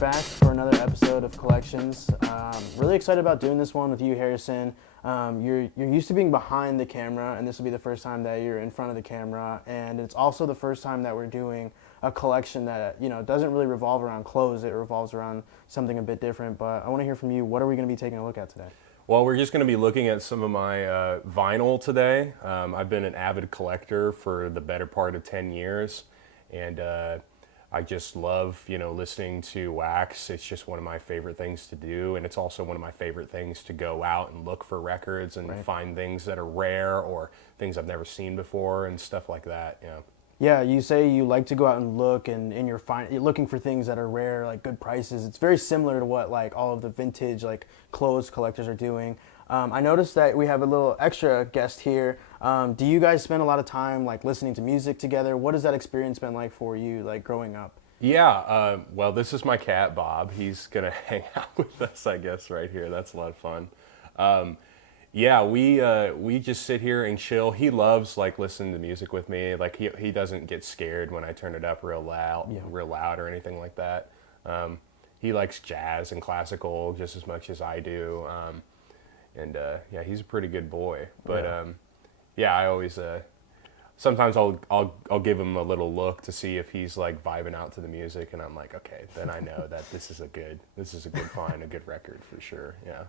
back for another episode of Collections. Really excited about doing this one with you, Harrison. You're used to being behind the camera, and this will be the first time that you're in front of the camera, and it's also the first time that we're doing a collection that doesn't really revolve around clothes. It revolves around something a bit different. But I want to hear from you. What are we going to be taking a look at today? Well, we're just going to be looking at some of my vinyl today. I've been an avid collector for the better part of 10 years, and I just love, listening to wax. It's just one of my favorite things to do, and it's also one of my favorite things to go out and look for records and find things that are rare or things I've never seen before and stuff like that. Yeah, you say you like to go out and look, and you're looking for things that are rare, like good prices. It's very similar to what like all of the vintage like clothes collectors are doing. I noticed that we have a little extra guest here. Do you guys spend a lot of time like listening to music together? What has that experience been like for you, like growing up? Yeah, well, this is my cat, Bob. He's going to hang out with us, I guess, right here. That's a lot of fun. Yeah, we just sit here and chill. He loves like listening to music with me. Like he doesn't get scared when I turn it up real loud or anything like that. He likes jazz and classical just as much as I do. Yeah, he's a pretty good boy. But yeah, I always sometimes I'll give him a little look to see if he's like vibing out to the music, and I'm like, okay, then I know that this is a good find, a good record for sure. Yeah.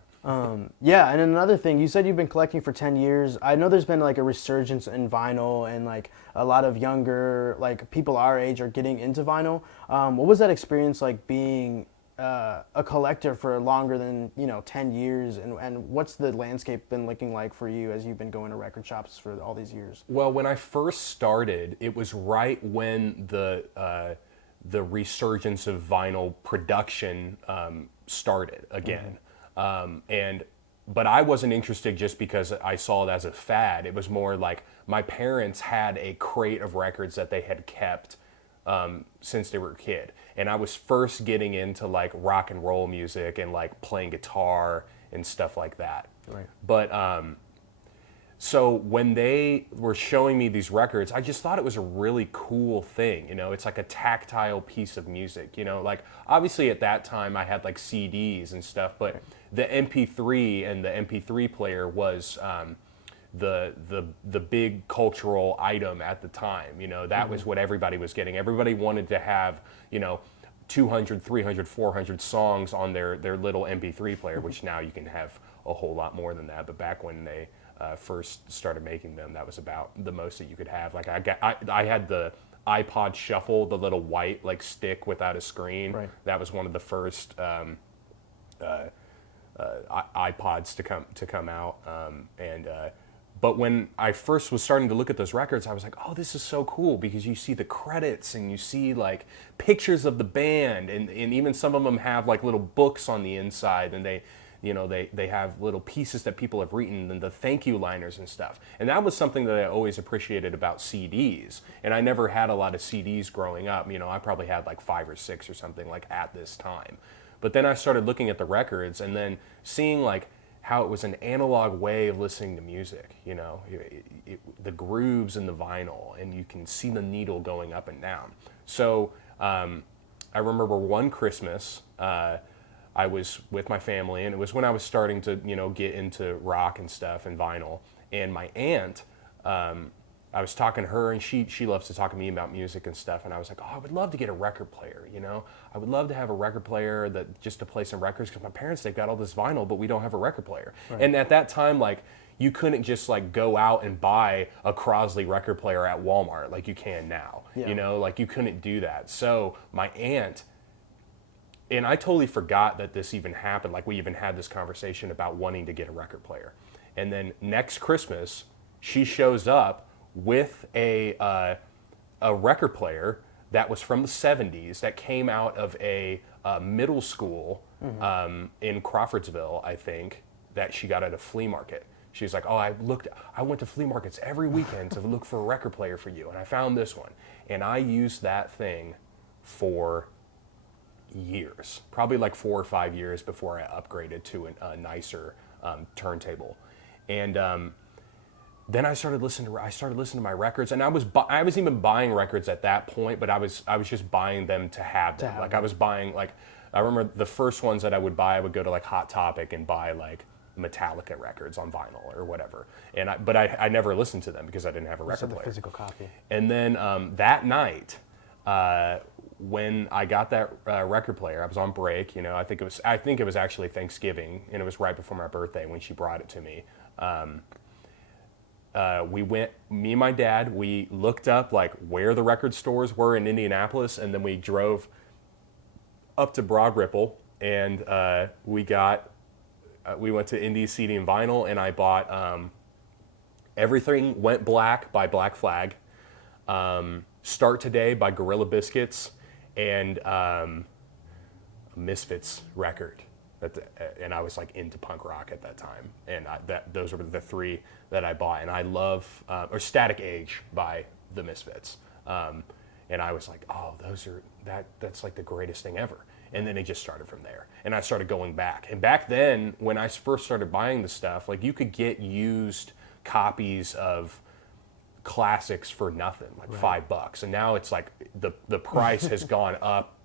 Yeah, and another thing, you said you've been collecting for 10 years. I know there's been like a resurgence in vinyl, and like a lot of younger like people our age are getting into vinyl. What was that experience like being a collector for longer than 10 years, and what's the landscape been looking like for you as you've been going to record shops for all these years? Well, when I first started, it was right when the resurgence of vinyl production started again. But I wasn't interested just because I saw it as a fad. It was more like my parents had a crate of records that they had kept since they were a kid, and I was first getting into like rock and roll music and like playing guitar and stuff like that. Right. But so when they were showing me these records, I just thought it was a really cool thing. It's like a tactile piece of music. Like obviously at that time I had like CDs and stuff, but the MP3 and the MP3 player was the big cultural item at the time. That was what everybody was getting. Everybody wanted to have 200, 300, 400 songs on their little MP3 player, which now you can have a whole lot more than that. But back when they first started making them, that was about the most that you could have. Like I had the iPod Shuffle, the little white like stick without a screen. Right. That was one of the first iPods to come out. But when I first was starting to look at those records, I was like, oh, this is so cool, because you see the credits and you see like pictures of the band, and even some of them have like little books on the inside, and they have little pieces that people have written and the thank you liners and stuff. And that was something that I always appreciated about CDs. And I never had a lot of CDs growing up. I probably had like 5 or 6 or something like at this time. But then I started looking at the records and then seeing like how it was an analog way of listening to music, the grooves in the vinyl, and you can see the needle going up and down. So I remember one Christmas, I was with my family, and it was when I was starting to, get into rock and stuff and vinyl. And my aunt, I was talking to her, and she loves to talk to me about music and stuff. And I was like, oh, I would love to get a record player, I would love to have a record player just to play some records, because my parents, they've got all this vinyl, but we don't have a record player. Right. And at that time, like, you couldn't just like go out and buy a Crosley record player at Walmart like you can now. Yeah. Like you couldn't do that. So my aunt, and I totally forgot that this even happened. Like we even had this conversation about wanting to get a record player. And then next Christmas, she shows up with a record player that was from the 70s that came out of a middle school in Crawfordsville, I think, that she got at a flea market. She's like, oh, I went to flea markets every weekend to look for a record player for you, and I found this one. And I used that thing for years, probably like 4 or 5 years before I upgraded to a nicer turntable. And then I started listening to my records, and I was even buying records at that point, but I was just buying them to have them. I was buying like I remember the first ones that I would buy, I would go to like Hot Topic and buy like Metallica records on vinyl or whatever. But I never listened to them because I didn't have a record the player. physical copy. And then that night, when I got that record player, I was on break. You know, I think it was actually Thanksgiving, and it was right before my birthday when she brought it to me. We went, me and my dad, we looked up like where the record stores were in Indianapolis, and then we drove up to Broad Ripple, and we went to Indie CD and Vinyl, and I bought Everything Went Black by Black Flag, Start Today by Gorilla Biscuits, and Misfits record. And I was like into punk rock at that time, and those were the three that I bought. And I love or Static Age by the Misfits, and I was like, oh, that's like the greatest thing ever. And then it just started from there, and I started going back. And back then, when I first started buying the stuff, like you could get used copies of classics for nothing, like $5, and now it's like the price has gone up,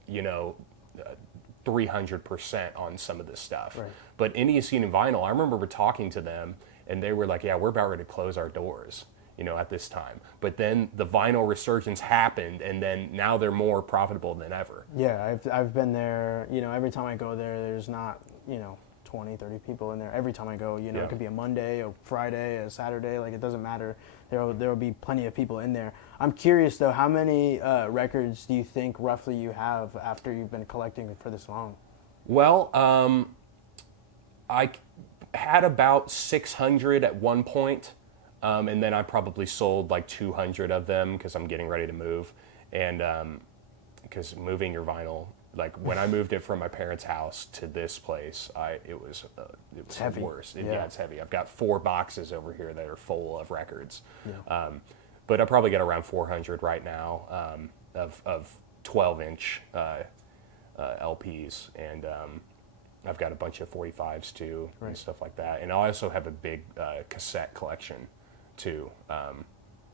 300% on some of this stuff. Right. But Indie Scene and Vinyl, I remember talking to them, and they were like, yeah, we're about ready to close our doors, at this time. But then the vinyl resurgence happened, and then now they're more profitable than ever. Yeah, I've been there. Every time I go there, there's not 20, 30 people in there. Every time I go, It could be a Monday, a Friday, a Saturday. Like, it doesn't matter. There will be plenty of people in there. I'm curious though, how many records do you think roughly you have after you've been collecting for this long? Well, I had about 600 at one point. And then I probably sold like 200 of them because I'm getting ready to move. And because moving your vinyl, like when I moved it from my parents' house to this place, it was heavy. The worst. Yeah, it's heavy. I've got 4 boxes over here that are full of records. Yeah. But I probably got around 400 right now of 12-inch LPs. And I've got a bunch of 45s too, and stuff like that. And I also have a big cassette collection too,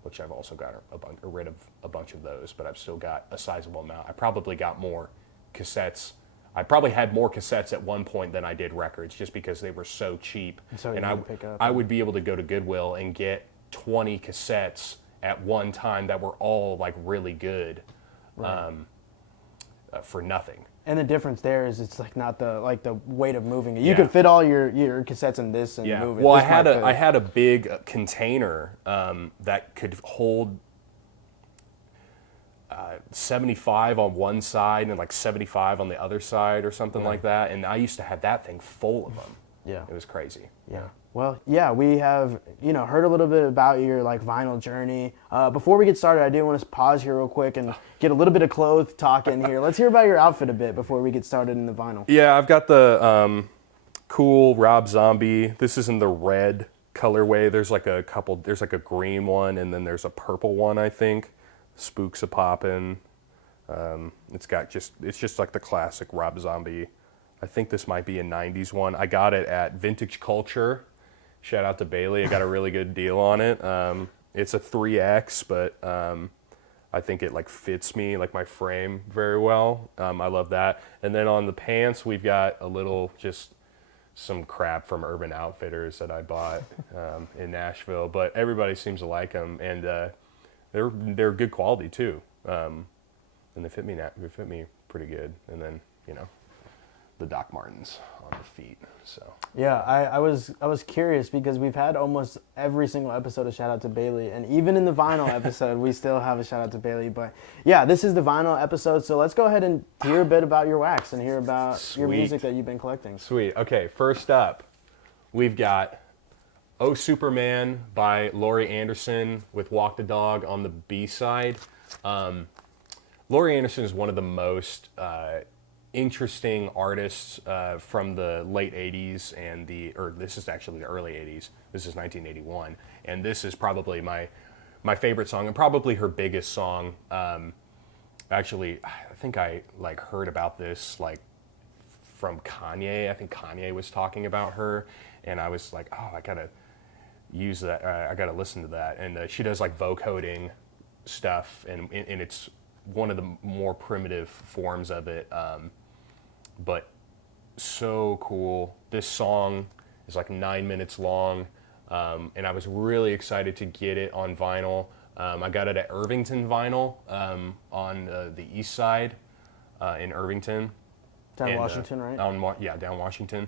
which I've also got rid of a bunch of those, but I've still got a sizable amount. I probably got more cassettes. I probably had more cassettes at one point than I did records, just because they were so cheap. And I would be able to go to Goodwill and get 20 cassettes at one time that were all like really good, for nothing. And the difference there is it's like not the weight of moving it. You could fit all your cassettes in this and move it. Well, I had a big container that could hold 75 on one side and like 75 on the other side or something like that. And I used to have that thing full of them. Yeah, it was crazy. Yeah. Well, yeah, we have heard a little bit about your like vinyl journey. Before we get started, I do want to pause here real quick and get a little bit of clothes talk in here. Let's hear about your outfit a bit before we get started in the vinyl. Yeah, I've got the cool Rob Zombie. This is in the red colorway. There's like a couple. There's like a green one, and then there's a purple one, I think. Spooks a poppin'. It's just like the classic Rob Zombie. I think this might be a 90s one. I got it at Vintage Culture. Shout out to Bailey. I got a really good deal on it. It's a 3X, but I think it like fits me, like my frame, very well. I love that. And then on the pants, we've got just some crap from Urban Outfitters that I bought in Nashville. But everybody seems to like them, and they're good quality too. And they fit me pretty good. And then the Doc Martens on the feet. So yeah, I was curious because we've had almost every single episode a shout out to Bailey, and even in the vinyl episode we still have a shout out to Bailey. But yeah, this is the vinyl episode, so let's go ahead and hear a bit about your wax and hear about your music that you've been collecting. Sweet. Okay, first up, we've got Oh Superman by Laurie Anderson with Walk the Dog on the B side. Laurie Anderson is one of the most interesting artists from the late 80s or this is actually the early 80s. This is 1981, and this is probably my favorite song and probably her biggest song. Actually, I think I heard about this from Kanye. I think Kanye was talking about her, and I was like, oh, I gotta use that. I gotta listen to that. And she does vocoding stuff, and it's one of the more primitive forms of it. but so cool. This song is like 9 minutes long, and I was really excited to get it on vinyl. I got it at Irvington Vinyl on the east side in Irvington. Down Washington, right? Down Washington.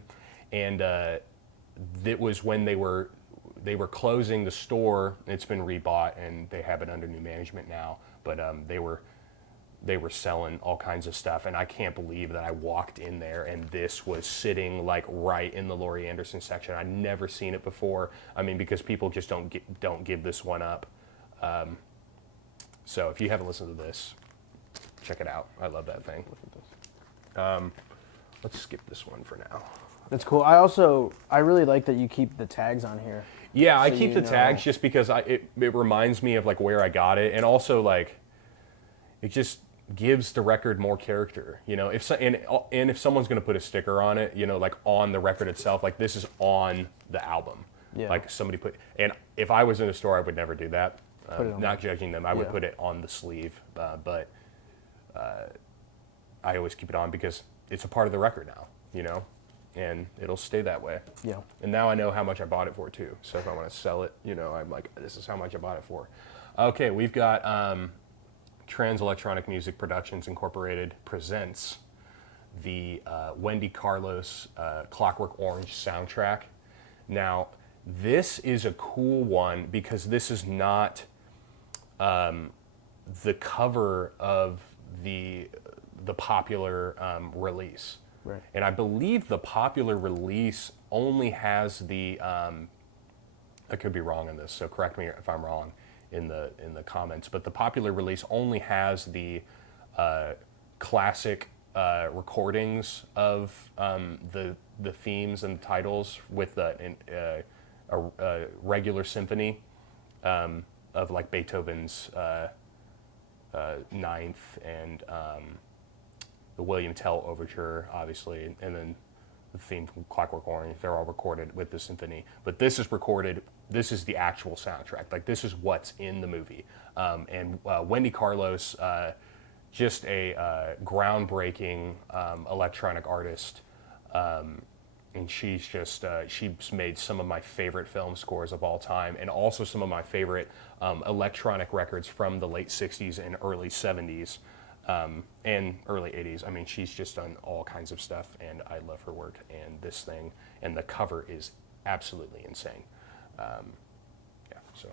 And it was when they were closing the store. It's been rebought, and they have it under new management now. But they were selling all kinds of stuff, and I can't believe that I walked in there and this was sitting like right in the Laurie Anderson section. I'd never seen it before. I mean, because people just don't give this one up. So if you haven't listened to this, check it out. I love that thing. Let's skip this one for now. That's cool. I really like that you keep the tags on here. Yeah, I keep the tags just because it reminds me of like where I got it, and also like it just gives the record more character. You know, if someone's going to put a sticker on it, you know, like on the record itself, like this is on the album. Yeah. Like somebody put, and if I was in a store, I would never do that. Not judging them, I would Yeah. put it on the sleeve, but I always keep it on because it's a part of the record now, you know, and it'll stay that way. Yeah. And now I know how much I bought it for too. So if I want to sell it, you know, I'm like, this is how much I bought it for. Okay, we've got Trans Electronic Music Productions Incorporated presents the Wendy Carlos Clockwork Orange soundtrack. Now, this is a cool one because this is not the cover of the popular release. Right. And I believe the popular release only has the, I could be wrong on this, so correct me if I'm wrong in the comments, but the popular release only has the classic recordings of the themes and titles with a regular symphony of like Beethoven's Ninth and the William Tell Overture, obviously, and then the theme from Clockwork Orange. They're all recorded with the symphony. But this is recorded, this is the actual soundtrack. Like, this is what's in the movie. And Wendy Carlos, just a groundbreaking electronic artist. And she's just, she's made some of my favorite film scores of all time, and also some of my favorite electronic records from the late 60s and early 70s. And early 80s. I mean, she's just done all kinds of stuff, and I love her work. And this thing, and the cover is absolutely insane. Yeah, so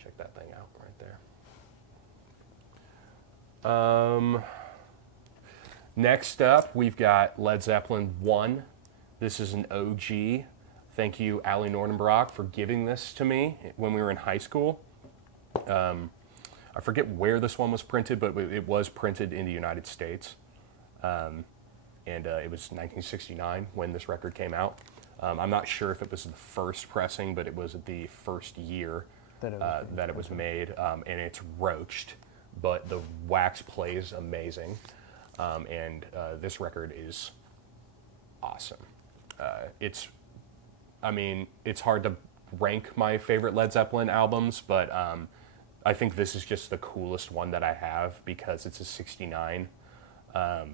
check that thing out right there. Next up, we've got Led Zeppelin I. This is an OG. Thank you, Ali Nordenbrock, for giving this to me when we were in high school. I forget where this one was printed, but it was printed in the United States. And it was 1969 when this record came out. I'm not sure if it was the first pressing, but it was the first year that it was made. And it's roached, but the wax plays amazing. And this record is awesome. It's hard to rank my favorite Led Zeppelin albums, but I think this is just the coolest one that I have because it's a 69. Yeah,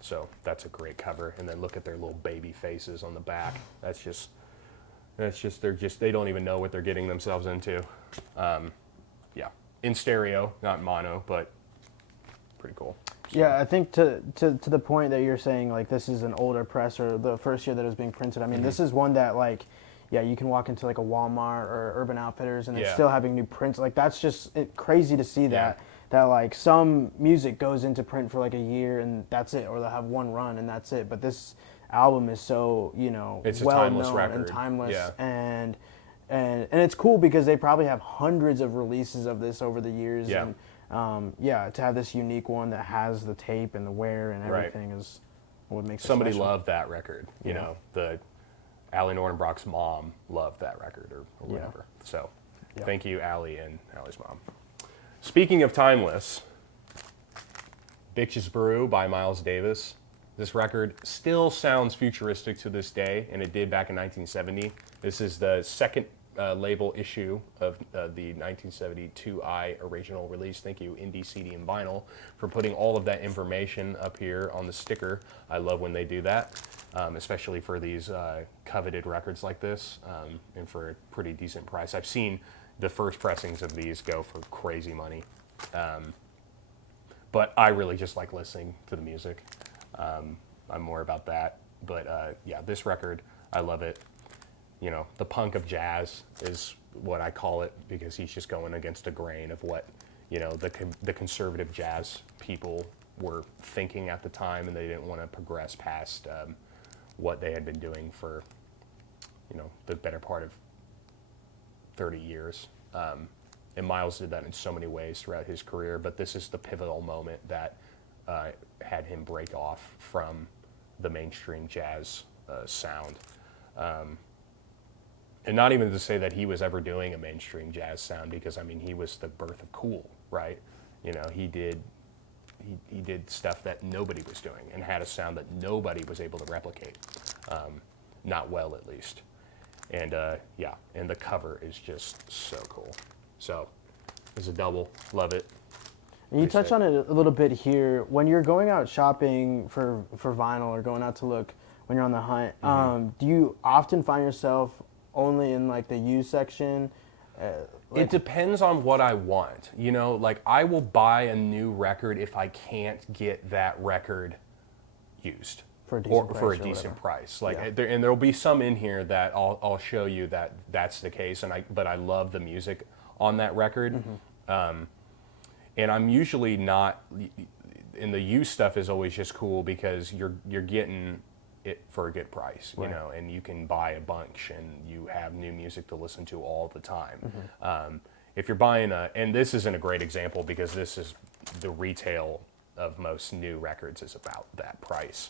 so that's a great cover. And then look at their little baby faces on the back. They don't even know what they're getting themselves into. Yeah, in stereo, not mono, but pretty cool. So. Yeah, I think to the point that you're saying, like, this is an older press or the first year that it was being printed. I mean, this is one that, like, yeah, you can walk into like a Walmart or Urban Outfitters and they're still having new prints. Like, that's just crazy to see that like some music goes into print for like a year and that's it, or they'll have one run and that's it. But this album is so, you know, it's well a timeless known record. and timeless, Yeah. and it's cool because they probably have hundreds of releases of this over the years. Yeah. And to have this unique one that has the tape and the wear and everything is what makes it Somebody special. loved that record. You know, the Ali Nordenbrock's mom loved that record or whatever. So thank you, Ali and Ali's mom. Speaking of timeless, Bitches Brew by Miles Davis. This record still sounds futuristic to this day, and it did back in 1970. This is the second label issue of the 1972 I original release. Thank you, Indie CD and Vinyl, for putting all of that information up here on the sticker. I love when they do that, especially for these coveted records like this, and for a pretty decent price. I've seen the first pressings of these go for crazy money, but I really just like listening to the music. I'm more about that, but yeah, this record, I love it. You know, the punk of jazz is what I call it, because he's just going against the grain of what, you know, the conservative jazz people were thinking at the time, and they didn't want to progress past what they had been doing for, you know, the better part of 30 years. And Miles did that in so many ways throughout his career, but this is the pivotal moment that had him break off from the mainstream jazz sound. And not even to say that he was ever doing a mainstream jazz sound, because I mean, he was the birth of cool, right? You know, he did stuff that nobody was doing and had a sound that nobody was able to replicate, not well at least. And yeah, and the cover is just so cool. So it's a double, love it. And you touch on it a little bit here. When you're going out shopping for vinyl, or going out to look when you're on the hunt, do you often find yourself only in like the used section? It depends on what I want. You know, like I will buy a new record if I can't get that record used for a decent price. For a decent price. Like, yeah. And there'll be some in here that I'll show you that that's the case. But I love the music on that record. And I'm usually not. And the used stuff is always just cool because you're getting it for a good price, you know, and you can buy a bunch and you have new music to listen to all the time. If you're buying and this isn't a great example because this is the retail of most new records is about that price.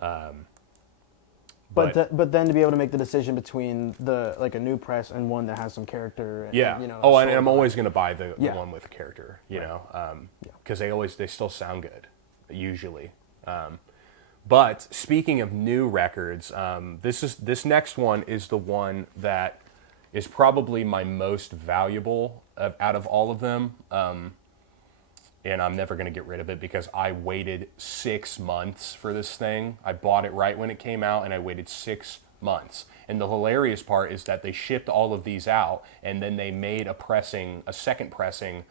But then to be able to make the decision between like a new press and one that has some character. And, yeah. You know, oh, and I'm always going to buy the one with a character, you know, because they still sound good, usually. But speaking of new records, this next one is the one that is probably my most valuable out of all of them. And I'm never going to get rid of it because I waited 6 months for this thing. I bought it right when it came out, and I waited 6 months. And the hilarious part is that they shipped all of these out, and then they made a second pressing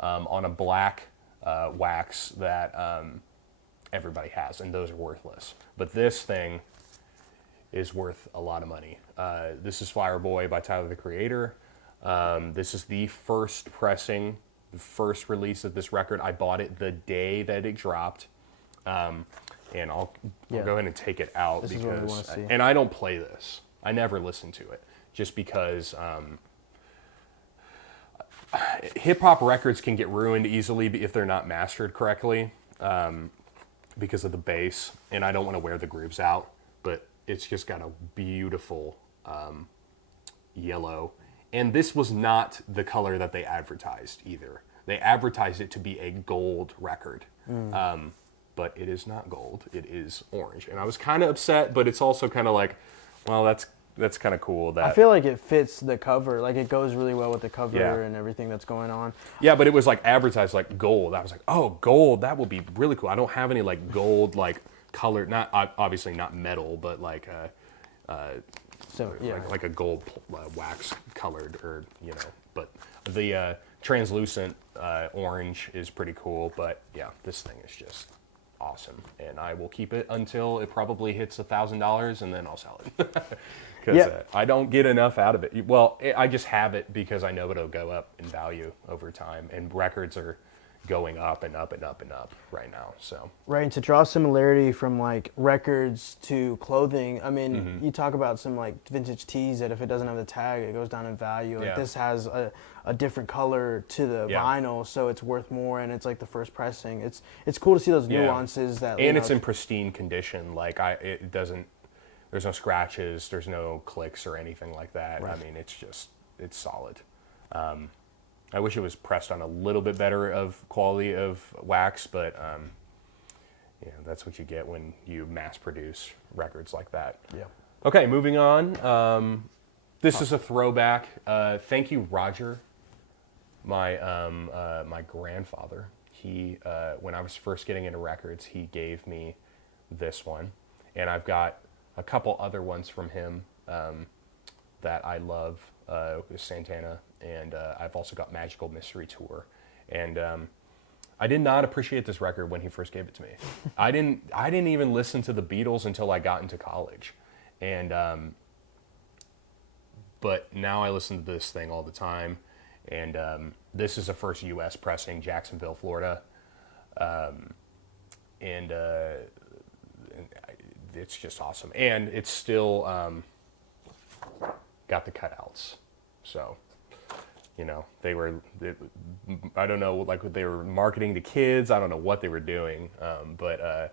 on a black wax that everybody has, and those are worthless. But this thing is worth a lot of money. This is Fireboy by Tyler, the Creator. This is the first pressing, the first release of this record. I bought it the day that it dropped, and I'll go ahead and take it out this because, and I don't play this. I never listen to it, just because hip hop records can get ruined easily if they're not mastered correctly. Because of the bass, and I don't want to wear the grooves out, but it's just got a beautiful yellow. And this was not the color that they advertised either. They advertised it to be a gold record, but it is not gold. It is orange, and I was kind of upset, but it's also kind of like, well, that's kind of cool. That I feel like it fits the cover. Like it goes really well with the cover and everything that's going on. Yeah, but it was like advertised like gold. I was like, oh, gold, that would be really cool. I don't have any like gold like colored, not obviously not metal, but like like a gold wax colored, or you know. But the translucent orange is pretty cool. But yeah, this thing is just awesome, and I will keep it until it probably hits $1,000, and then I'll sell it. Because I don't get enough out of it. Well, I just have it because I know it'll go up in value over time, and records are going up and up and up and up right now. So right, and to draw similarity from like records to clothing, I mean, you talk about some like vintage tees that if it doesn't have the tag, it goes down in value. Like this has a different color to the vinyl, so it's worth more, and it's like the first pressing. It's cool to see those nuances that. And it's in pristine condition. Like it doesn't. There's no scratches, there's no clicks or anything like that. Right. I mean, it's solid. I wish it was pressed on a little bit better of quality of wax, but that's what you get when you mass produce records like that. Yeah. Okay, moving on. This is a throwback. Thank you, Roger, my my grandfather. He when I was first getting into records, he gave me this one, and I've got a couple other ones from him that I love. Santana, and I've also got Magical Mystery Tour, and I did not appreciate this record when he first gave it to me. I didn't even listen to the Beatles until I got into college, and but now I listen to this thing all the time, and this is a first U.S. pressing, Jacksonville, Florida, and it's just awesome, and it's still got the cutouts, so. You know, I don't know, like they were marketing to kids. I don't know what they were doing. But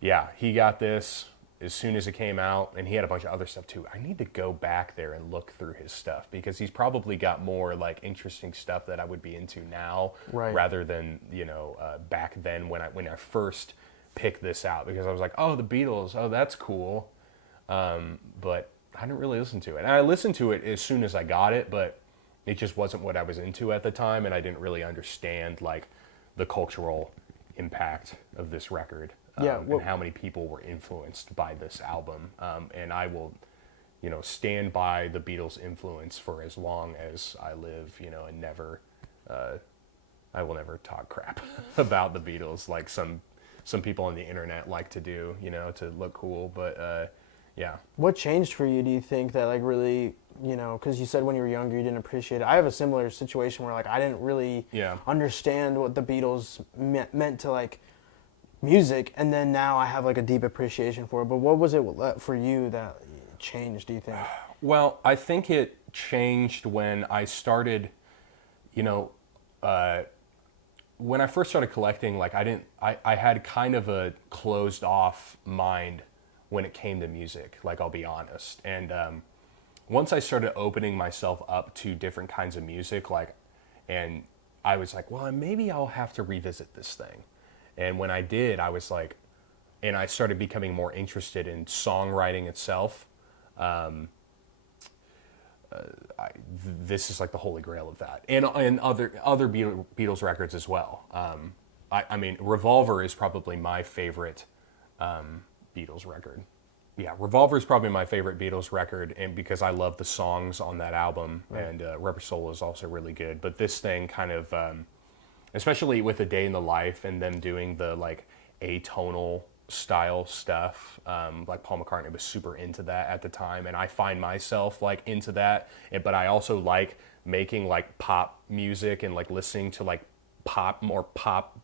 yeah, he got this as soon as it came out, and he had a bunch of other stuff too. I need to go back there and look through his stuff because he's probably got more like interesting stuff that I would be into now, right, rather than, you know, back then when I first picked this out, because I was like, oh, the Beatles, oh, that's cool. But I didn't really listen to it. And I listened to it as soon as I got it, but it just wasn't what I was into at the time, and I didn't really understand like the cultural impact of this record, and how many people were influenced by this album. And I will, you know, stand by the Beatles' influence for as long as I live, you know, and never, I will never talk crap about the Beatles like some people on the internet like to do, you know, to look cool. But yeah. What changed for you, do you think, that like really, you know, because you said when you were younger you didn't appreciate it. I have a similar situation where like I didn't really understand what the Beatles meant to like music, and then now I have like a deep appreciation for it. But what was it for you that changed, do you think? Well, I think it changed when I started, you know, when I first started collecting, like I had kind of a closed off mind when it came to music, like I'll be honest. And once I started opening myself up to different kinds of music, like, and I was like, well, maybe I'll have to revisit this thing. And when I did, I was like, and I started becoming more interested in songwriting itself. This is like the holy grail of that, and other Beatles records as well. I mean, Revolver is probably my favorite Beatles record. Yeah, Revolver is probably my favorite Beatles record, and because I love the songs on that album, and Rubber Soul is also really good. But this thing kind of, especially with A Day in the Life and them doing the like atonal style stuff, like Paul McCartney was super into that at the time, and I find myself like into that. But I also like making like pop music and like listening to like more pop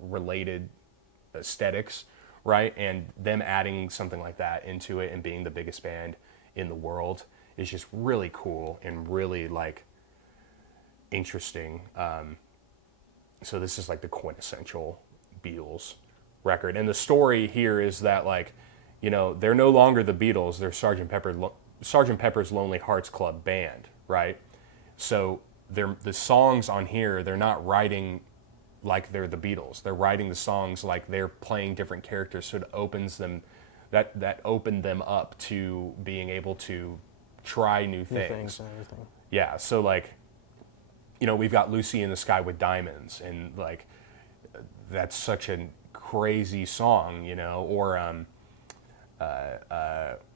related aesthetics, right? And them adding something like that into it and being the biggest band in the world is just really cool and really like interesting. So this is like the quintessential Beatles record. And the story here is that, like, you know, they're no longer the Beatles, they're Sgt. Pepper's Lonely Hearts Club Band, right? So the songs on here, they're not writing like they're the Beatles. They're writing the songs like they're playing different characters, so it opens them, that opened them up to being able to try new things and everything. Yeah, so like, you know, we've got Lucy in the Sky with Diamonds, and like that's such a crazy song, you know, or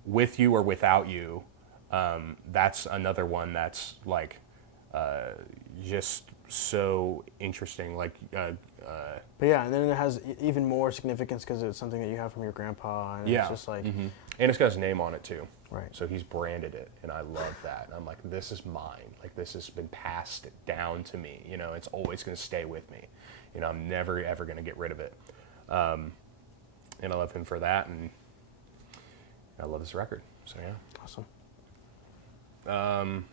With You or Without You, that's another one that's like just so interesting, like but yeah, and then it has even more significance because it's something that you have from your grandpa, and it's just like, and it's got his name on it too, right? So he's branded it, and I love that. And I'm like, this is mine, like this has been passed down to me, you know, it's always going to stay with me, you know, I'm never ever going to get rid of it. And I love him for that, and I love this record, so yeah. Awesome.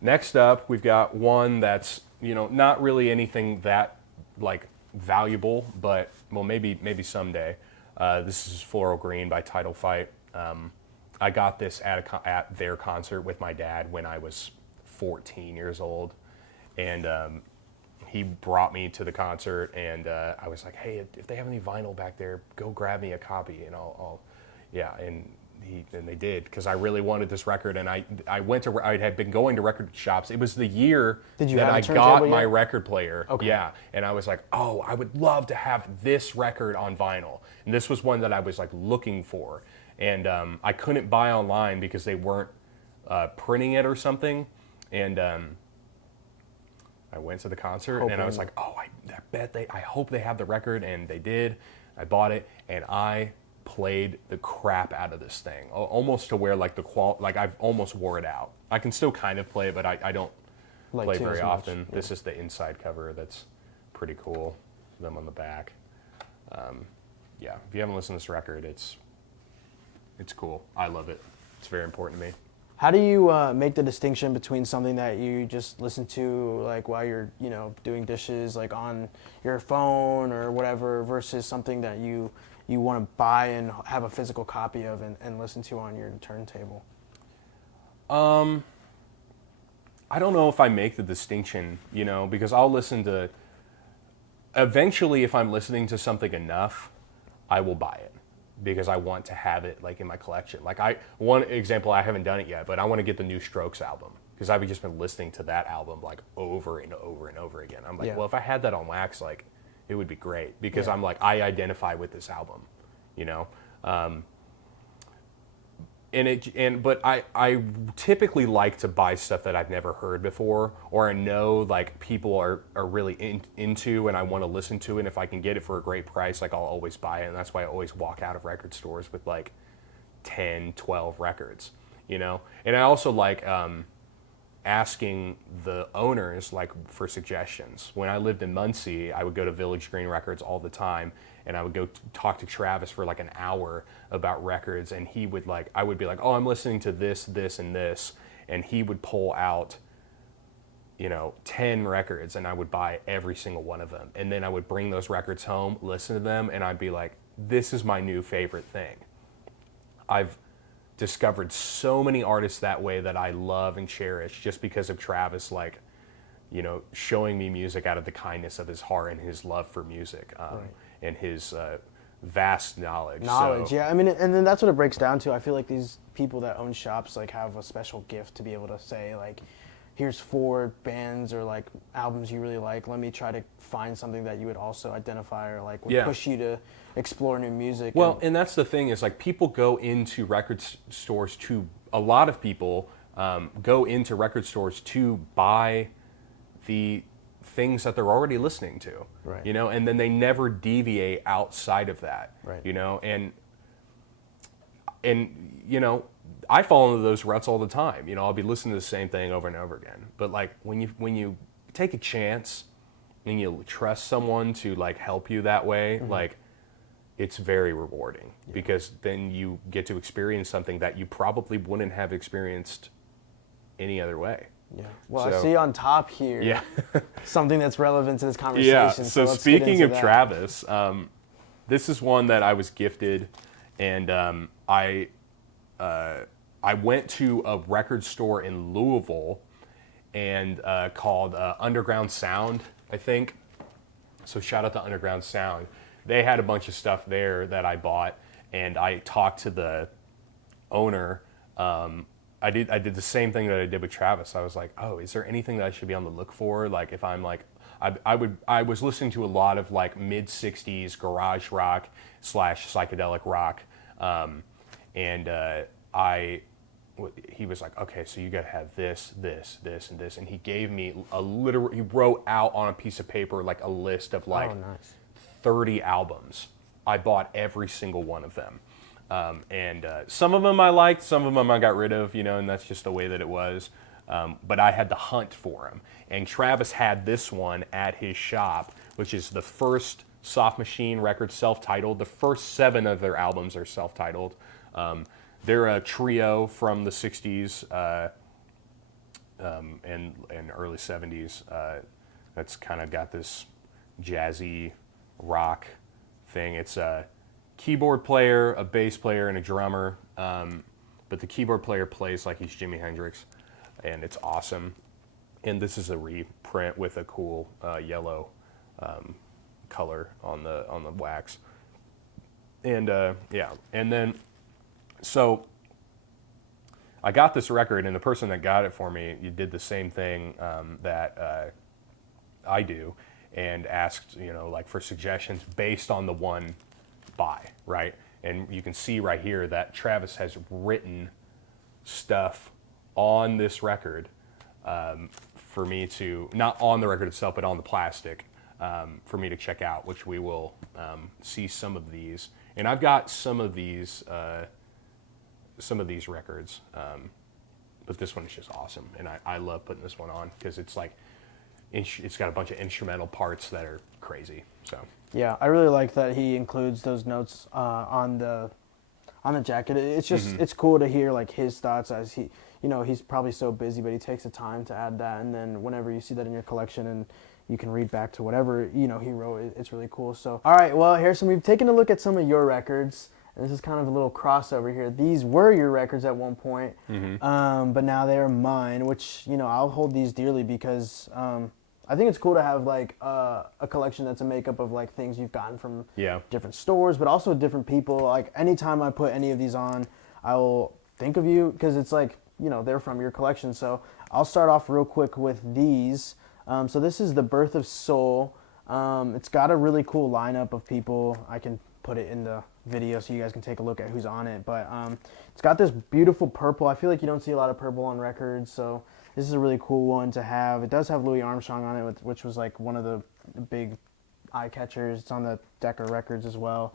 Next up, we've got one that's, you know, not really anything that like valuable, but well, maybe someday. This is Floral Green by Title Fight. I got this at their concert with my dad when I was 14 years old, and he brought me to the concert, and I was like, hey, if they have any vinyl back there, go grab me a copy, and I'll and and they did, because I really wanted this record, and I had been going to record shops. It was the year Did you that have a I turntable got my yet? record player. Okay. Yeah, and I was like, oh, I would love to have this record on vinyl. And this was one that I was like looking for, and I couldn't buy online because they weren't printing it or something. And I went to the concert, and I was like, oh, I hope they have the record, and they did. I bought it, and I played the crap out of this thing, almost to where like I've almost wore it out. I can still kind of play it, but I don't play very often. Yeah. This is the inside cover. That's pretty cool. Them on the back. Yeah, if you haven't listened to this record, it's cool. I love it. It's very important to me. How do you make the distinction between something that you just listen to like while you're doing dishes, like on your phone or whatever, versus something that you want to buy and have a physical copy of and listen to on your turntable? I don't know if I make the distinction, because I'll listen to, eventually if I'm listening to something enough, I will buy it because I want to have it like in my collection. Like one example, I haven't done it yet, but I want to get the new Strokes album because I've just been listening to that album like over and over and over again. I'm like, well, if I had that on wax, like, it would be great because I'm like, I identify with this album, but I typically like to buy stuff that I've never heard before, or I know like people are really into and I want to listen to it. And if I can get it for a great price, like I'll always buy it. And that's why I always walk out of record stores with like 10, 12 records, And I also like asking the owners like for suggestions. When I lived in Muncie, I would go to Village Green Records all the time, and I would go talk to Travis for like an hour about records, and I would be like, oh, I'm listening to this, this, and this, and he would pull out 10 records, and I would buy every single one of them, and then I would bring those records home, listen to them, and I'd be like, this is my new favorite thing. I've discovered so many artists that way that I love and cherish just because of Travis, like, showing me music out of the kindness of his heart and his love for music, and his vast knowledge. Yeah. I mean, and then that's what it breaks down to. I feel like these people that own shops like have a special gift to be able to say like, here's 4 bands or like albums you really like. Let me try to find something that you would also identify or like would push you to explore new music. Well, and that's the thing is like people go into record stores a lot of people go into record stores to buy the things that they're already listening to, right. And then they never deviate outside of that, right. and I fall into those ruts all the time. I'll be listening to the same thing over and over again. But like when you take a chance and you trust someone to like help you that way, like it's very rewarding because then you get to experience something that you probably wouldn't have experienced any other way. Yeah. Well, I see on top here something that's relevant to this conversation. Yeah. So speaking of Travis, this is one that I was gifted, and I went to a record store in Louisville and called Underground Sound, I think. So shout out to Underground Sound. They had a bunch of stuff there that I bought, and I talked to the owner. I did the same thing that I did with Travis. I was like, oh, is there anything that I should be on the look for? Like if I'm like, I was listening to a lot of like mid 60s garage rock / psychedelic rock. He was like, okay, so you gotta have this, this, this, and this. And he gave me he wrote out on a piece of paper like a list of like 30 albums. I bought every single one of them. And some of them I liked, some of them I got rid of, and that's just the way that it was. But I had to hunt for them. And Travis had this one at his shop, which is the first Soft Machine record, self-titled. The first 7 of their albums are self-titled. They're a trio from the 60s and early 70s that's kind of got this jazzy rock thing. It's a keyboard player, a bass player, and a drummer. But the keyboard player plays like he's Jimi Hendrix, and it's awesome. And this is a reprint with a cool yellow color on the wax. And and then So I got this record, and the person that got it for me, you did the same thing that I do, and asked, like for suggestions based on the one buy, right? And you can see right here that Travis has written stuff on this record for me to, not on the record itself, but on the plastic, for me to check out, which we will see some of these. And I've got some of these records, but this one is just awesome, and I love putting this one on because it's like it's got a bunch of instrumental parts that are crazy. So yeah, I really like that he includes those notes on the jacket. It's just it's cool to hear like his thoughts as he, he's probably so busy, but he takes the time to add that, and then whenever you see that in your collection and you can read back to whatever he wrote, it's really cool. So all right, well, we've taken a look at some of your records. And this is kind of a little crossover here. These were your records at one point, but now they're mine, which, I'll hold these dearly because I think it's cool to have like a collection that's a makeup of like things you've gotten from different stores, but also different people. Like anytime I put any of these on, I will think of you because it's like, they're from your collection. So I'll start off real quick with these. So this is The Birth of Soul. It's got a really cool lineup of people. I can put it in the video so you guys can take a look at who's on it, but it's got this beautiful purple. I feel like you don't see a lot of purple on records, so this is a really cool one to have. It does have Louis Armstrong on it, which was like one of the big eye catchers. It's on the Decca records as well.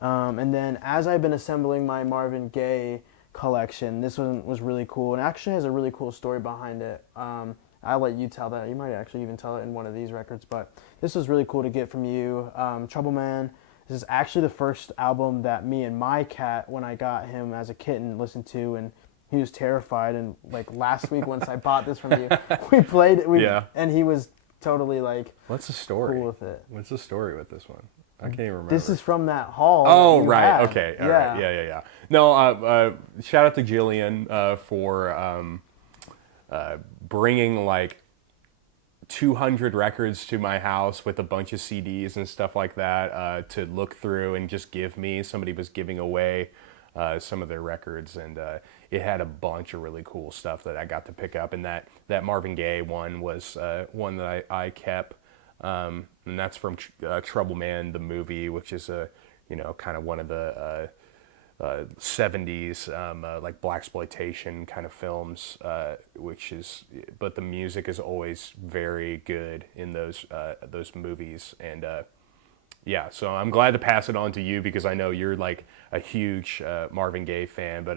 And then as I've been assembling my Marvin Gaye collection, this one was really cool, and actually has a really cool story behind it. I'll let you tell that. You might actually even tell it in one of these records, but this was really cool to get from you. Trouble Man. This is actually the first album that me and my cat, when I got him as a kitten, listened to, and he was terrified. And like last week, once I bought this from you, we played it, and he was totally like, what's the story? Cool with it. What's the story with this one? I can't even remember. This is from that haul. Oh, right. Okay. All right. Yeah. No, shout out to Jillian for bringing like 200 records to my house with a bunch of CDs and stuff like that to look through and just give me. Somebody was giving away some of their records, and it had a bunch of really cool stuff that I got to pick up. And that Marvin Gaye one was one that I kept, and that's from Trouble Man, the movie, which is kind of one of the 70s like blaxploitation kind of films, but the music is always very good in those movies, and so I'm glad to pass it on to you because I know you're like a huge Marvin Gaye fan, but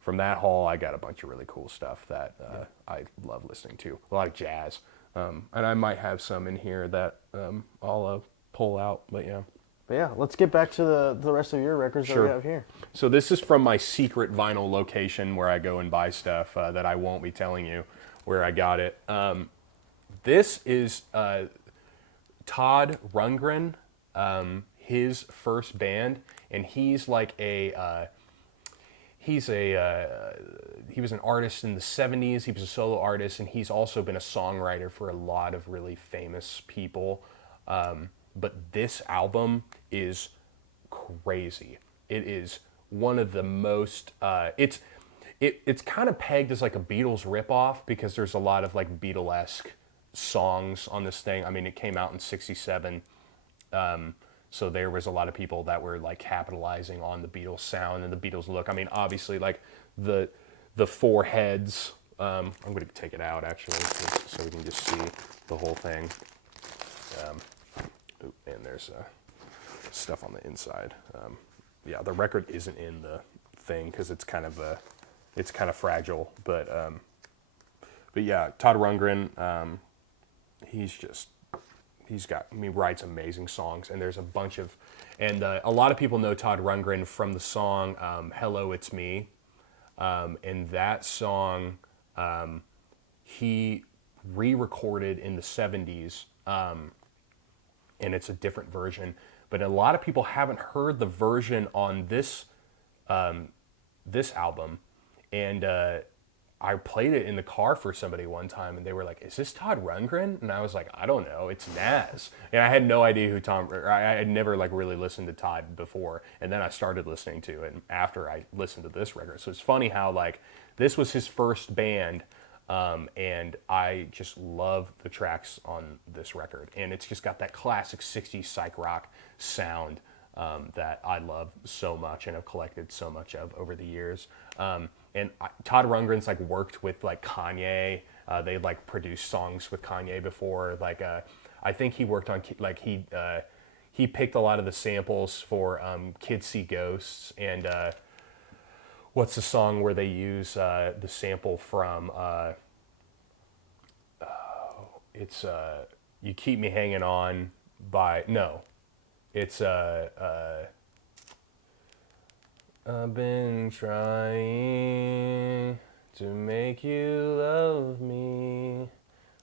from that haul I got a bunch of really cool stuff that I love listening to, a lot of jazz, and I might have some in here that I'll pull out, but yeah. But yeah, let's get back to the rest of your records that we have here. So this is from my secret vinyl location where I go and buy stuff that I won't be telling you where I got it. This is Todd Rundgren, his first band, and he's like he was an artist in the 70s. He was a solo artist, and he's also been a songwriter for a lot of really famous people. But this album is crazy. It is one of the most. It's kind of pegged as like a Beatles ripoff because there's a lot of like Beatlesque songs on this thing. I mean, it came out in '67, so there was a lot of people that were like capitalizing on the Beatles sound and the Beatles look. I mean, obviously, like the four heads. I'm going to take it out actually, so we can just see the whole thing. And there's stuff on the inside. The record isn't in the thing because it's kind of fragile. But yeah, Todd Rundgren, he writes amazing songs, and there's a bunch of, and a lot of people know Todd Rundgren from the song "Hello, It's Me," and that song he re-recorded in the '70s. And it's a different version, but a lot of people haven't heard the version on this this album, and I played it in the car for somebody one time, and they were like, "Is this Todd Rundgren?" And I was like, "I don't know. It's Nazz." And I had no idea who I had never like really listened to Todd before, and then I started listening to it after I listened to this record. So it's funny how like this was his first band, and I just love the tracks on this record, and it's just got that classic '60s psych rock sound that I love so much and have collected so much of over the years. Todd Rundgren's like worked with like Kanye. They like produced songs with Kanye before. Like I think he worked on like he picked a lot of the samples for Kids See Ghosts, and what's the song where they use the sample from? It's You Keep Me Hanging On by no. It's I've been trying to make you love me,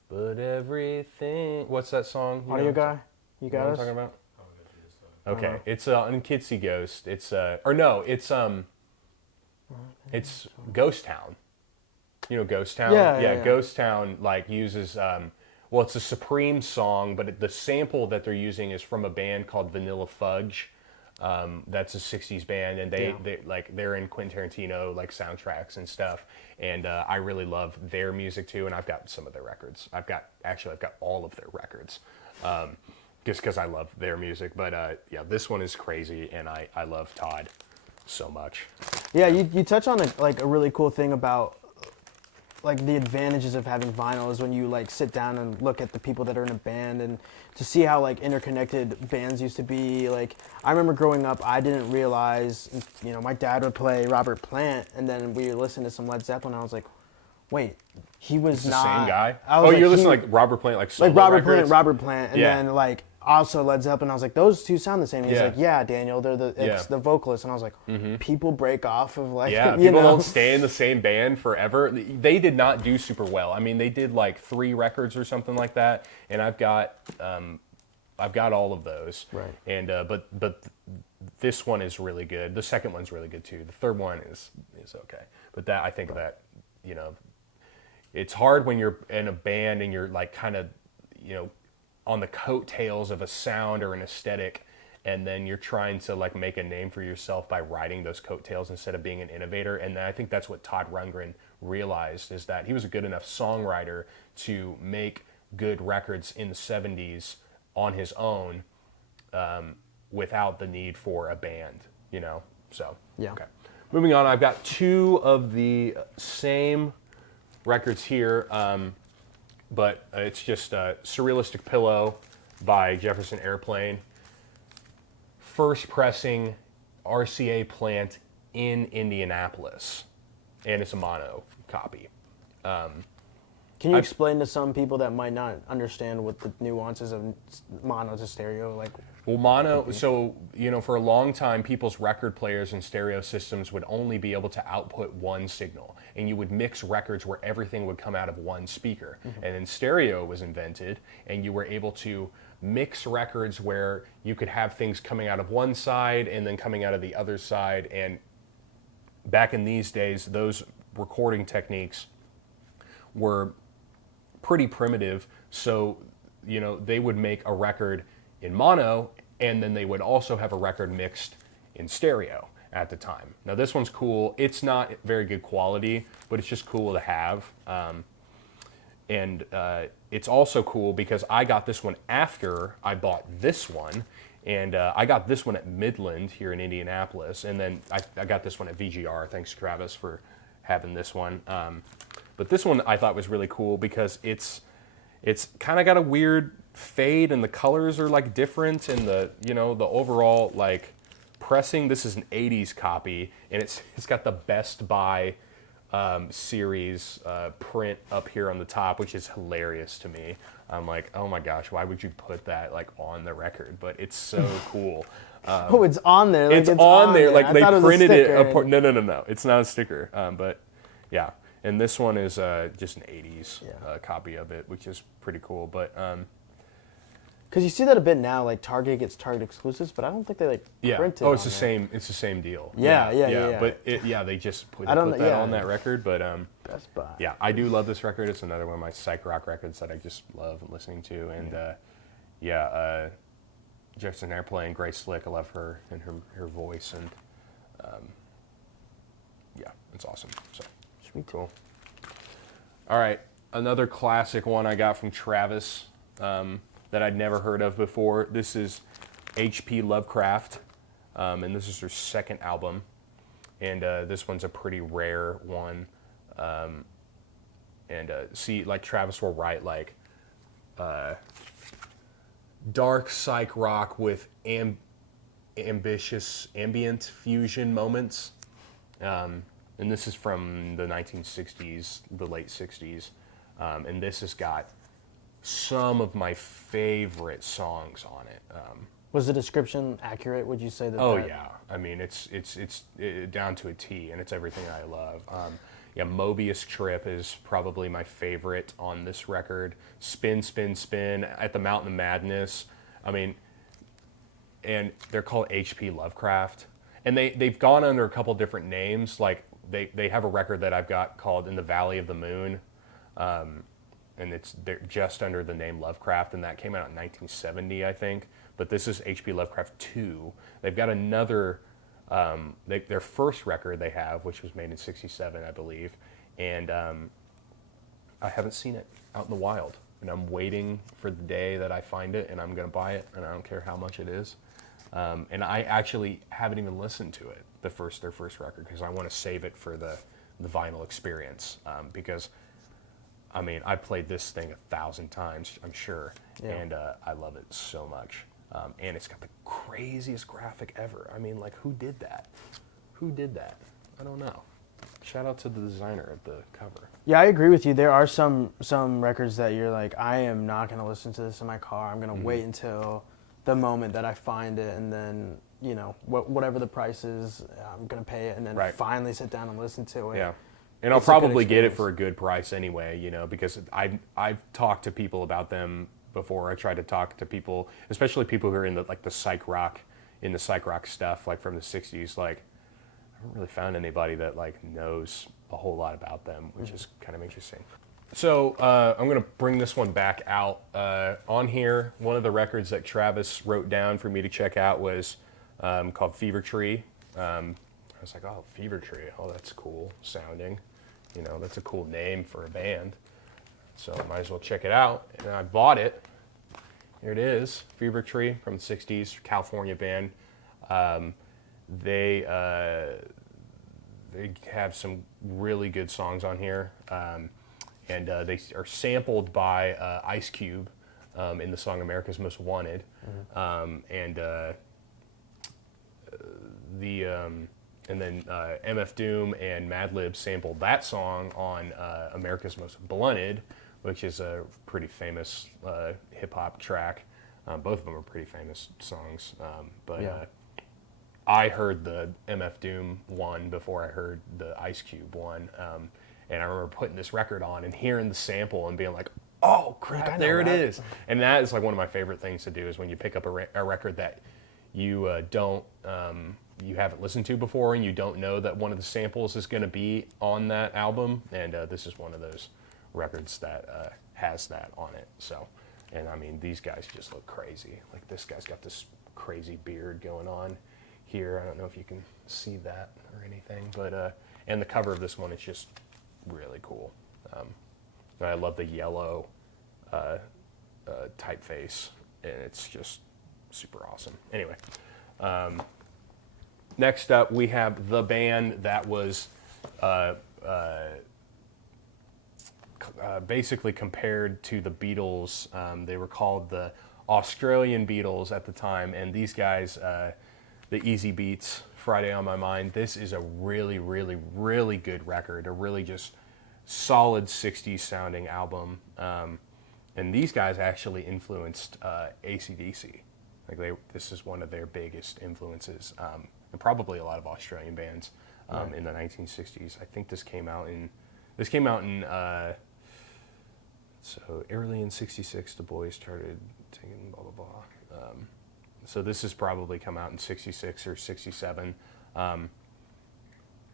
but everything. What's that song? Audio Guy, you got us. What I'm talking about? Okay, it's on Kids See Ghost. It's or no, it's Ghost Town. You know Ghost Town? Yeah. Ghost Town like uses well, it's a Supreme song, but the sample that they're using is from a band called Vanilla Fudge. That's a '60s band, and they're in Quentin Tarantino like soundtracks and stuff. And I really love their music too, and I've got some of their records. I've got all of their records, just because I love their music. But yeah, this one is crazy, and I love Todd so much. Yeah, you touch on a really cool thing about like the advantages of having vinyl is when you like sit down and look at the people that are in a band and to see how like interconnected bands used to be. Like I remember growing up, I didn't realize, you know, my dad would play Robert Plant, and then we listened to some Led Zeppelin. And I was like, wait, he was It's not the same guy. I was You're listening to like Robert Plant, like solo like Robert records? Plant, and Yeah. then like also Led Zeppelin. I was like, those two sound the same. He's Yeah. like, yeah, Daniel, it's the vocalist. And I was like, people break off of like, Yeah, you people know. don't stay in the same band forever. They did not do super well. I mean, they did like 3 records or something like that, and I've got all of those. Right. And but this one is really good. The second one's really good too. The third one is okay. But I think that, you know, it's hard when you're in a band and you're like kind of, you know, on the coattails of a sound or an aesthetic, and then you're trying to like make a name for yourself by riding those coattails instead of being an innovator. And I think that's what Todd Rundgren realized, is that he was a good enough songwriter to make good records in the 70s on his own, without the need for a band, you know? So, Yeah. Okay. Moving on, I've got 2 of the same records here, but it's just Surrealistic Pillow by Jefferson Airplane. First pressing RCA plant in Indianapolis, and it's a mono copy. Can you explain to some people that might not understand what the nuances of mono to stereo like? Well, mono, so, you know, for a long time, people's record players and stereo systems would only be able to output one signal, and you would mix records where everything would come out of one speaker. And then stereo was invented, and you were able to mix records where you could have things coming out of one side and then coming out of the other side. And back in these days, those recording techniques were pretty primitive, so, you know, they would make a record in mono, and then they would also have a record mixed in stereo at the time. Now this one's cool. It's not very good quality, but it's just cool to have. And it's also cool because I got this one after I bought this one, and I got this one at Midland here in Indianapolis, and then I got this one at VGR. Thanks, Travis, for having this one. But this one I thought was really cool because it's kind of got a weird fade, and the colors are like different, and the overall like pressing. This is an '80s copy, and it's got the Best Buy series print up here on the top, which is hilarious to me. I'm like, oh my gosh, why would you put that like on the record? But it's so cool. Oh, it's on there. Like, it's on there. Like I they thought was a printed it. sticker. No. It's not a sticker. But yeah. And this one is just an '80s copy of it, which is pretty cool. But Because you see that a bit now, like Target gets Target exclusives, but I don't think they like print it. Oh, it's on the there. same. It's the same deal. Yeah. But they just put that on that record. But Best Buy. yeah, I do love this record. It's another one of my psych rock records that I just love listening to. And Jefferson Airplane, Grace Slick. I love her and her voice, and it's awesome. So Sweet. Cool. All right, another classic one I got from Travis that I'd never heard of before. This is H.P. Lovecraft, and this is her second album, and this one's a pretty rare one. See, like Travis will write like dark psych rock with ambitious ambient fusion moments. And this is from the 1960s, the late 60s. And this has got some of my favorite songs on it. Was the description accurate? Would you say that? Oh yeah, I mean it's down to a T, and it's everything I love. Mobius Trip is probably my favorite on this record. Spin, Spin, Spin, At the Mountain of Madness. I mean, and they're called H.P. Lovecraft, and they've gone under a couple different names. Like they have a record that I've got called In the Valley of the Moon, and they're just under the name Lovecraft, and that came out in 1970, I think. But this is H.P. Lovecraft II. They've got another, their first record they have, which was made in '67, I believe, and I haven't seen it out in the wild, and I'm waiting for the day that I find it, and I'm going to buy it, and I don't care how much it is. And I actually haven't even listened to it, their first record, because I want to save it for the vinyl experience, because I mean, I played this thing 1,000 times, I'm sure, and I love it so much. And it's got the craziest graphic ever. I mean, like, who did that? Who did that? I don't know. Shout out to the designer of the cover. Yeah, I agree with you. There are some records that you're like, I am not going to listen to this in my car. I'm going to wait until the moment that I find it, and then, you know, whatever the price is, I'm going to pay it, and then finally sit down and listen to it. Yeah. And I'll probably get it for a good price anyway, you know, because I've talked to people about them before. I try to talk to people, especially people who are in the psych rock stuff, like from the 60s. Like, I haven't really found anybody that like knows a whole lot about them, which is kind of interesting. So I'm going to bring this one back out. On here, one of the records that Travis wrote down for me to check out was called Fever Tree. I was like, oh, Fever Tree, oh, that's cool sounding. You know, that's a cool name for a band. So might as well check it out. And I bought it. Here it is, Fever Tree from the 60s, California band. They have some really good songs on here. And they are sampled by Ice Cube in the song America's Most Wanted. And then MF Doom and Madlib sampled that song on America's Most Blunted, which is a pretty famous hip-hop track. Both of them are pretty famous songs. I heard the MF Doom one before I heard the Ice Cube one. And I remember putting this record on and hearing the sample and being like, oh, crap, there it is. And that is like one of my favorite things to do, is when you pick up a record that you you haven't listened to before, and you don't know that one of the samples is going to be on that album, and this is one of those records that has that on it. So, and I mean, these guys just look crazy. Like, this guy's got this crazy beard going on here. I don't know if you can see that or anything, but and the cover of this one is just really cool. And I love the yellow typeface, and it's just super awesome. Anyway. Next up, we have the band that was basically compared to the Beatles. They were called the Australian Beatles at the time, and these guys, the Easybeats, Friday on My Mind, this is a really, really, really good record, a really just solid 60s sounding album. And these guys actually influenced AC/DC. This is one of their biggest influences. And probably a lot of Australian bands in the 1960s. I think this came out in So early in '66, the boys started singing blah blah blah. So this has probably come out in '66 or '67.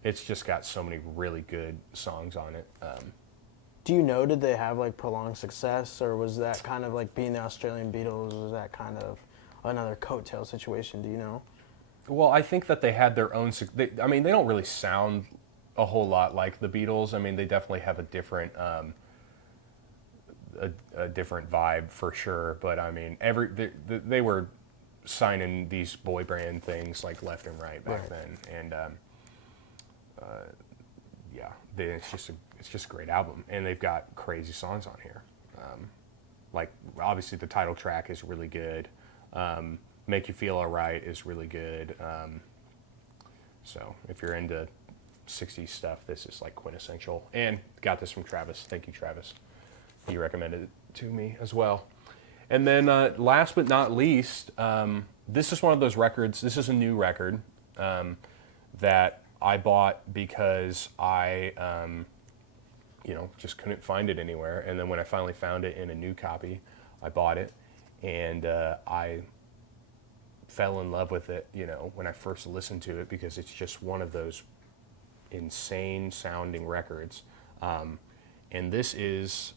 It's just got so many really good songs on it. Do you know, did they have like prolonged success, or was that kind of like being the Australian Beatles, was that kind of another coattail situation? Do you know? Well, I think that they had their own. They don't really sound a whole lot like the Beatles. I mean, they definitely have a different, a different vibe for sure. But I mean, they were signing these boy band things like left and right back then, and yeah, it's just a great album, and they've got crazy songs on here. Like obviously the title track is really good. Make You Feel Alright is really good. So if you're into 60s stuff, this is like quintessential. And got this from Travis. Thank you, Travis. He recommended it to me as well. And then last but not least, this is one of those records. This is a new record that I bought because I, just couldn't find it anywhere. And then when I finally found it in a new copy, I bought it. And I fell in love with it, when I first listened to it, because it's just one of those insane sounding records. And this is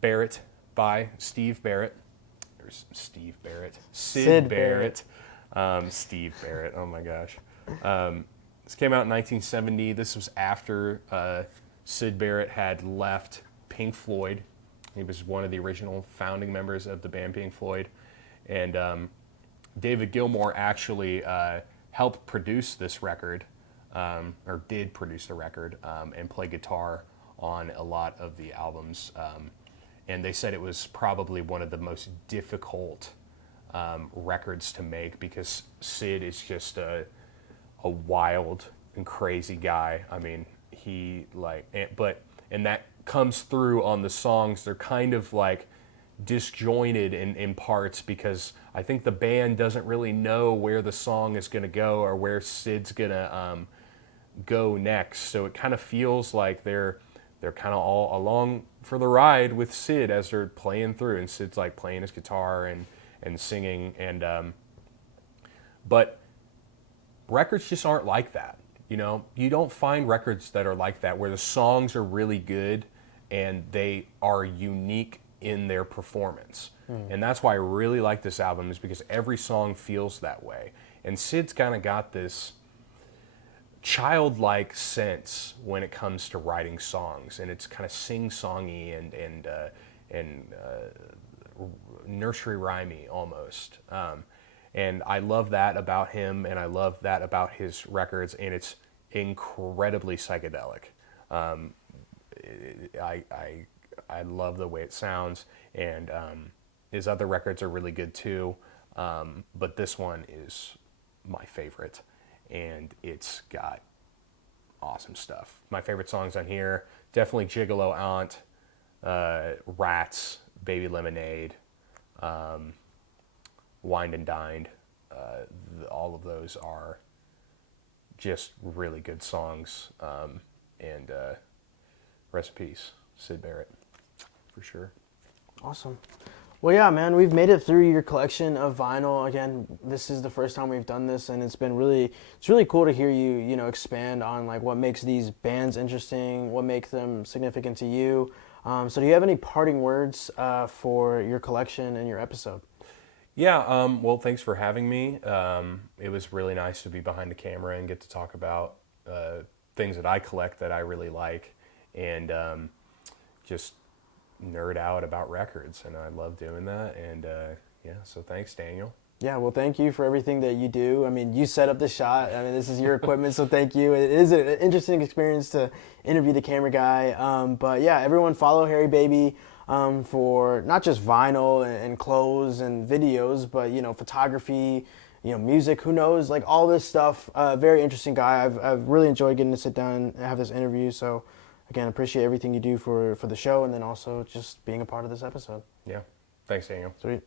Barrett by Steve Barrett. There's Steve Barrett. Syd Barrett. Steve Barrett, oh my gosh. This came out in 1970. This was after Syd Barrett had left Pink Floyd. He was one of the original founding members of the band Pink Floyd. And David Gilmour actually helped produce this record, or did produce the record, and play guitar on a lot of the albums. And they said it was probably one of the most difficult records to make, because Syd is just a wild and crazy guy. I mean, and that comes through on the songs. They're kind of like disjointed in parts, because I think the band doesn't really know where the song is going to go or where Syd's going to go next. So it kind of feels like they're kind of all along for the ride with Syd as they're playing through, and Syd's like playing his guitar and singing, and but records just aren't like that. You don't find records that are like that, where the songs are really good and they are unique in their performance. And that's why I really like this album, is because every song feels that way. And Syd's kind of got this childlike sense when it comes to writing songs, and it's kind of sing-songy and nursery rhymey almost. And I love that about him, and I love that about his records, and it's incredibly psychedelic. I love the way it sounds, and his other records are really good too, but this one is my favorite, and it's got awesome stuff. My favorite songs on here, definitely Gigolo Aunt, Rats, Baby Lemonade, Wined and Dined. All of those are just really good songs, and rest in peace, Syd Barrett, for sure. Awesome. Well, yeah, man, we've made it through your collection of vinyl. Again, this is the first time we've done this, and it's really cool to hear you, expand on like what makes these bands interesting, what makes them significant to you. So do you have any parting words for your collection and your episode? Yeah, well, thanks for having me. It was really nice to be behind the camera and get to talk about things that I collect that I really like, and just nerd out about records, and I love doing that. And so thanks, Daniel. Yeah, well, thank you for everything that you do. I mean, you set up the shot. I mean, this is your equipment, so thank you. It is an interesting experience to interview the camera guy. But yeah, everyone follow Harry Baby for not just vinyl and clothes and videos, but photography, music. Who knows? Like all this stuff. Very interesting guy. I've really enjoyed getting to sit down and have this interview. So again, appreciate everything you do for the show, and then also just being a part of this episode. Yeah, thanks, Daniel. Sweet.